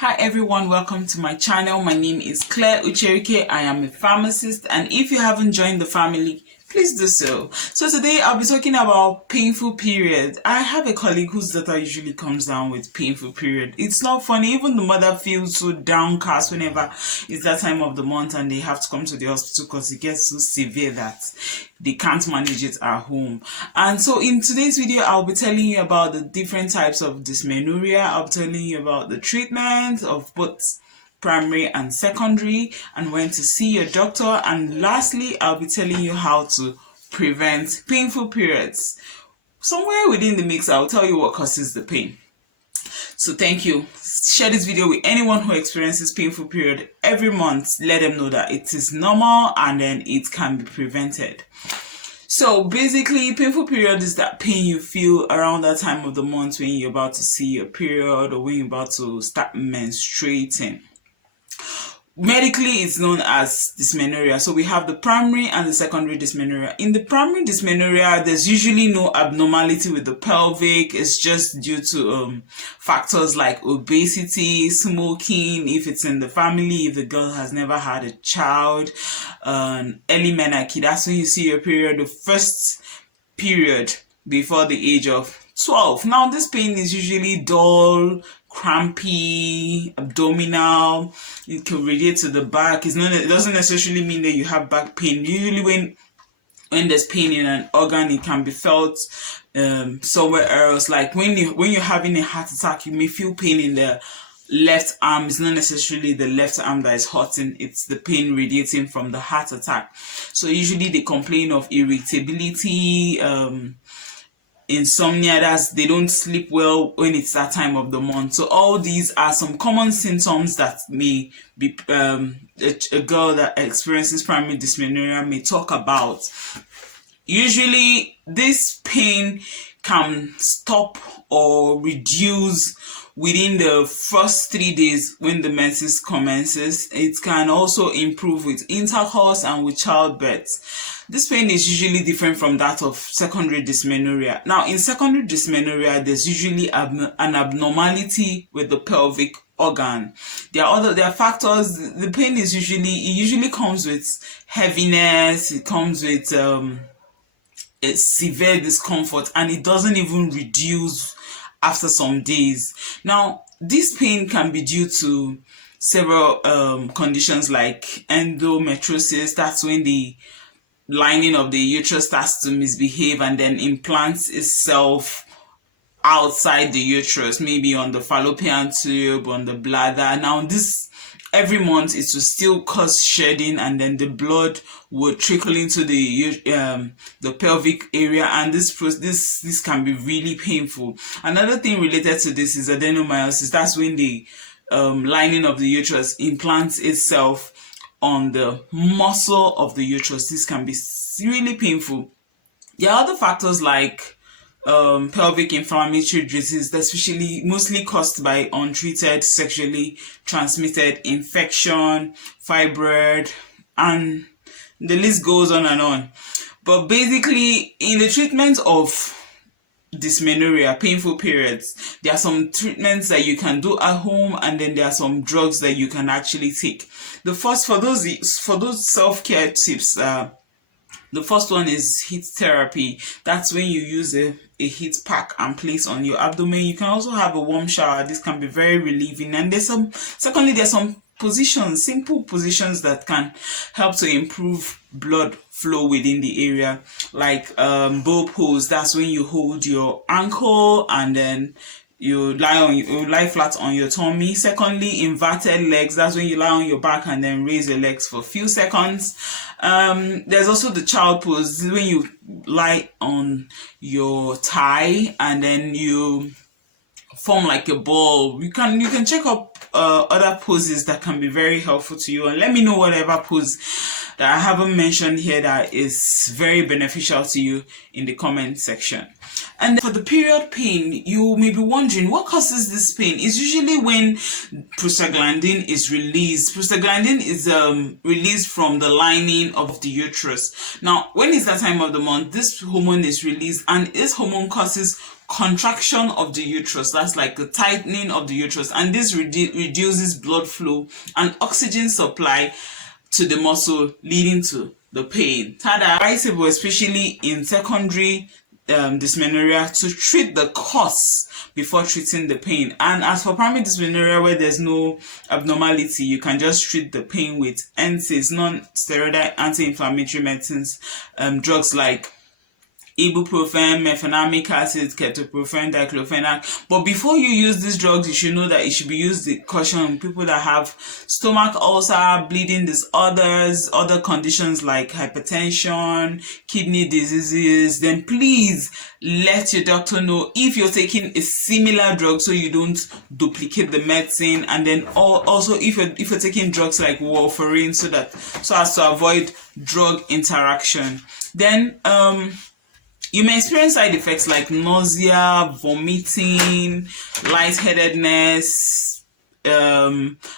Hi everyone, welcome to my channel. My name is Clare Ucherike. I am a pharmacist, and if you haven't joined the family, please do so. So today I'll be talking about painful periods. I have a colleague whose daughter usually comes down with painful period. It's not funny. Even the mother feels so downcast whenever it's that time of the month and they have to come to the hospital because it gets so severe that they can't manage it at home. And so in today's video, I'll be telling you about the different types of dysmenorrhea. I'll be telling you about the treatment of both primary and secondary, and when to see your doctor. And lastly, I'll be telling you how to prevent painful periods. Somewhere within the mix, I'll tell you what causes the pain. So thank you. Share this video with anyone who experiences painful period every month. Let them know that it is normal and then it can be prevented. So basically, painful period is that pain you feel around that time of the month when you're about to see your period or when you're about to start menstruating. Medically, it's known as dysmenorrhea. So we have the primary and the secondary dysmenorrhea. In the primary dysmenorrhea, there's usually no abnormality with the pelvic. It's just due to factors like obesity, smoking, if it's in the family, if the girl has never had a child, early menarche. That's when you see your period, the first period before the age of 12. Now, this pain is usually dull, crampy, abdominal. It can radiate to the back. It doesn't necessarily mean that you have back pain. Usually when there's pain in an organ, it can be felt somewhere else. Like when you're having a heart attack, you may feel pain in the left arm. It's not necessarily the left arm that is hurting, it's the pain radiating from the heart attack. So usually they complain of irritability, insomnia, that's they don't sleep well when it's that time of the month. So all these are some common symptoms that may be a girl that experiences primary dysmenorrhea may talk about. Usually this pain can stop or reduce within the first 3 days when the menses commences. It can also improve with intercourse and with childbirth. This pain is usually different from that of secondary dysmenorrhea. Now, in secondary dysmenorrhea, there's usually an abnormality with the pelvic organ. There are factors. The pain is usually comes with heaviness. It comes with a severe discomfort, and it doesn't even reduce after some days. Now, this pain can be due to several conditions like endometriosis. That's when the lining of the uterus starts to misbehave and then implants itself outside the uterus, maybe on the fallopian tube, on the bladder. Now, this every month it will still cause shedding, and then the blood will trickle into the pelvic area, and this can be really painful. Another thing related to this is adenomyosis. That's when the lining of the uterus implants itself on the muscle of the uterus. This can be really painful. There are other factors like pelvic inflammatory disease, mostly caused by untreated sexually transmitted infection, fibroid, and the list goes on and on. But basically, in the treatment of dysmenorrhea, painful periods, there are some treatments that you can do at home, and then there are some drugs that you can actually take. The first, for those self-care tips, the first one is heat therapy. That's when you use a heat pack and place on your abdomen. You can also have a warm shower. This can be very relieving. And there's some positions, simple positions that can help to improve blood flow within the area, like bow pose. That's when you hold your ankle and then you lie flat on your tummy. Secondly, inverted legs. That's when you lie on your back and then raise your legs for a few seconds. There's also the child pose. This is when you lie on your thigh and then you form like a ball. You can check up other poses that can be very helpful to you, and let me know whatever pose that I haven't mentioned here that is very beneficial to you in the comment section. And for the period pain, you may be wondering what causes this pain. It's usually when prostaglandin is released. Prostaglandin is released from the lining of the uterus. Now, when it's that time of the month, this hormone is released, and this hormone causes contraction of the uterus. That's like the tightening of the uterus, and this reduces blood flow and oxygen supply to the muscle, leading to the pain. Tada! Advisable, especially in secondary dysmenorrhea, to treat the cause before treating the pain. And as for primary dysmenorrhea, where there's no abnormality, you can just treat the pain with NSAIDs, non-steroidal anti-inflammatory medicines, drugs like ibuprofen, mefenamic acid, ketoprofen, diclofenac. But before you use these drugs, you should know that it should be used with caution. People that have stomach ulcer, bleeding disorders, other conditions like hypertension, kidney diseases, then please let your doctor know if you're taking a similar drug so you don't duplicate the medicine. And then also if you're taking drugs like warfarin, so as to avoid drug interaction. Then you may experience side effects like nausea, vomiting, lightheadedness,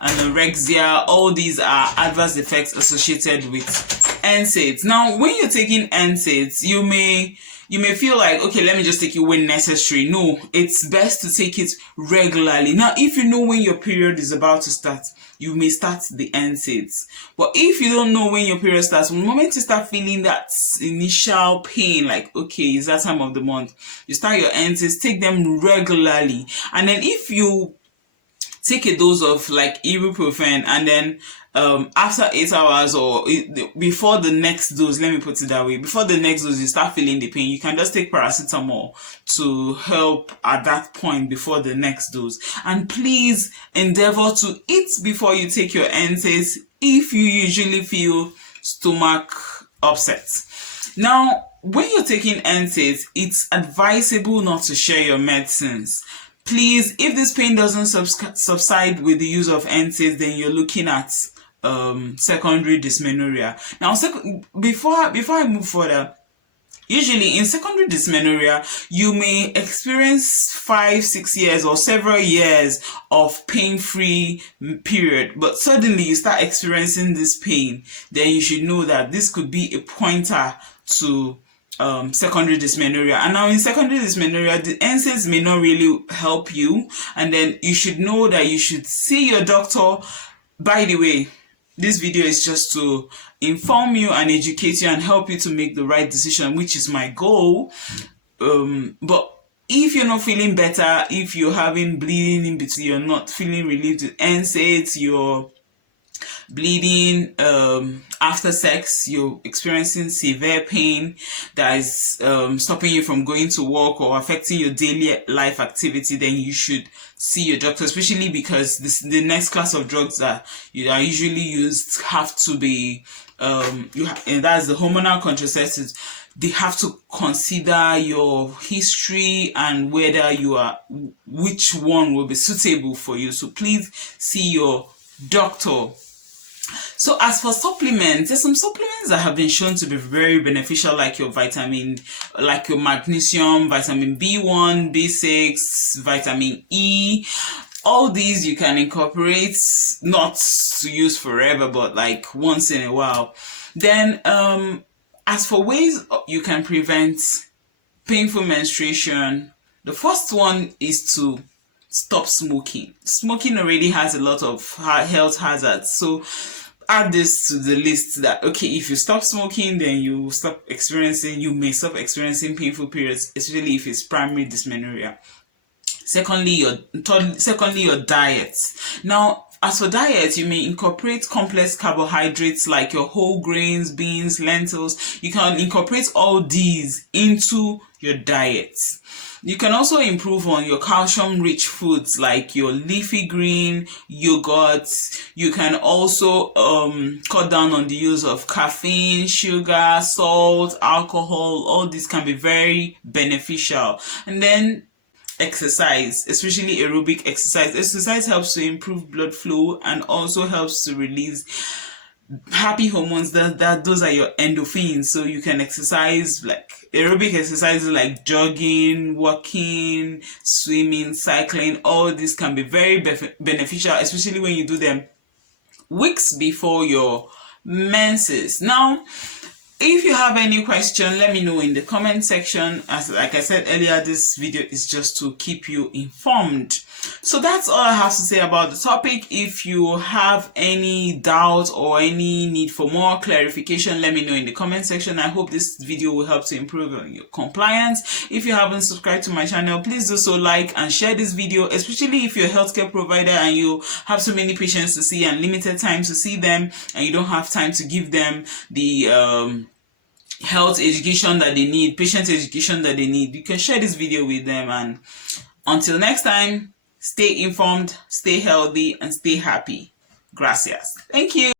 anorexia. All these are adverse effects associated with NSAIDs. Now, when you're taking NSAIDs, you may feel like, okay, let me just take it when necessary. No, it's best to take it regularly. Now, if you know when your period is about to start, you may start the NSAIDs. But if you don't know when your period starts, from the moment you start feeling that initial pain, like, okay, it's that time of the month, you start your NSAIDs, take them regularly. And then if you take a dose of like ibuprofen, and then after 8 hours or before the next dose, let me put it that way, before the next dose you start feeling the pain, you can just take paracetamol to help at that point before the next dose. And please endeavor to eat before you take your NSAIDs if you usually feel stomach upset. Now, when you're taking NSAIDs, it's advisable not to share your medicines. Please, if this pain doesn't subside with the use of NSAIDs, then you're looking at secondary dysmenorrhea. Now, before I move further, usually in secondary dysmenorrhea, you may experience 5-6 years or several years of pain-free period, but suddenly you start experiencing this pain. Then you should know that this could be a pointer to secondary dysmenorrhea. And now in secondary dysmenorrhea, the NSAIDs may not really help you, and then you should know that you should see your doctor. By the way, this video is just to inform you and educate you and help you to make the right decision, which is my goal. But if you're not feeling better, if you're having bleeding in between, you're not feeling relieved with NSAIDs, you're bleeding after sex, you're experiencing severe pain that is stopping you from going to work or affecting your daily life activity, then you should see your doctor, especially because the next class of drugs that are usually used have to be and that's the hormonal contraceptives. They have to consider your history and whether which one will be suitable for you. So please see your doctor. So as for supplements, there's some supplements that have been shown to be very beneficial, like your magnesium, vitamin B1, B6, vitamin E. All these you can incorporate, not to use forever, but like once in a while. Then as for ways you can prevent painful menstruation, the first one is to stop smoking. Smoking already has a lot of health hazards, so add this to the list that, okay, if you stop smoking, then you may stop experiencing painful periods, especially if it's primary dysmenorrhea. Secondly, your diet. Now, as for diet, you may incorporate complex carbohydrates like your whole grains, beans, lentils. You can incorporate all these into your diet. You can also improve on your calcium-rich foods like your leafy green, yogurts. You can also cut down on the use of caffeine, sugar, salt, alcohol. All these can be very beneficial. And then exercise, especially aerobic exercise. Exercise helps to improve blood flow and also helps to release happy hormones. Those are your endorphins. So you can exercise, like aerobic exercises like jogging, walking, swimming, cycling. All this can be very beneficial, especially when you do them weeks before your menses. Now, If you have any question, let me know in the comment section. As like I said earlier, this video is just to keep you informed. So that's all I have to say about the topic. If you have any doubt or any need for more clarification, let me know in the comment section. I hope this video will help to improve your compliance. If you haven't subscribed to my channel, please do so, like and share this video, especially if you're a healthcare provider and you have so many patients to see and limited time to see them, and you don't have time to give them the health education that they need, patient education that they need. You can share this video with them, and until next time, stay informed, stay healthy, and stay happy. Gracias. Thank you.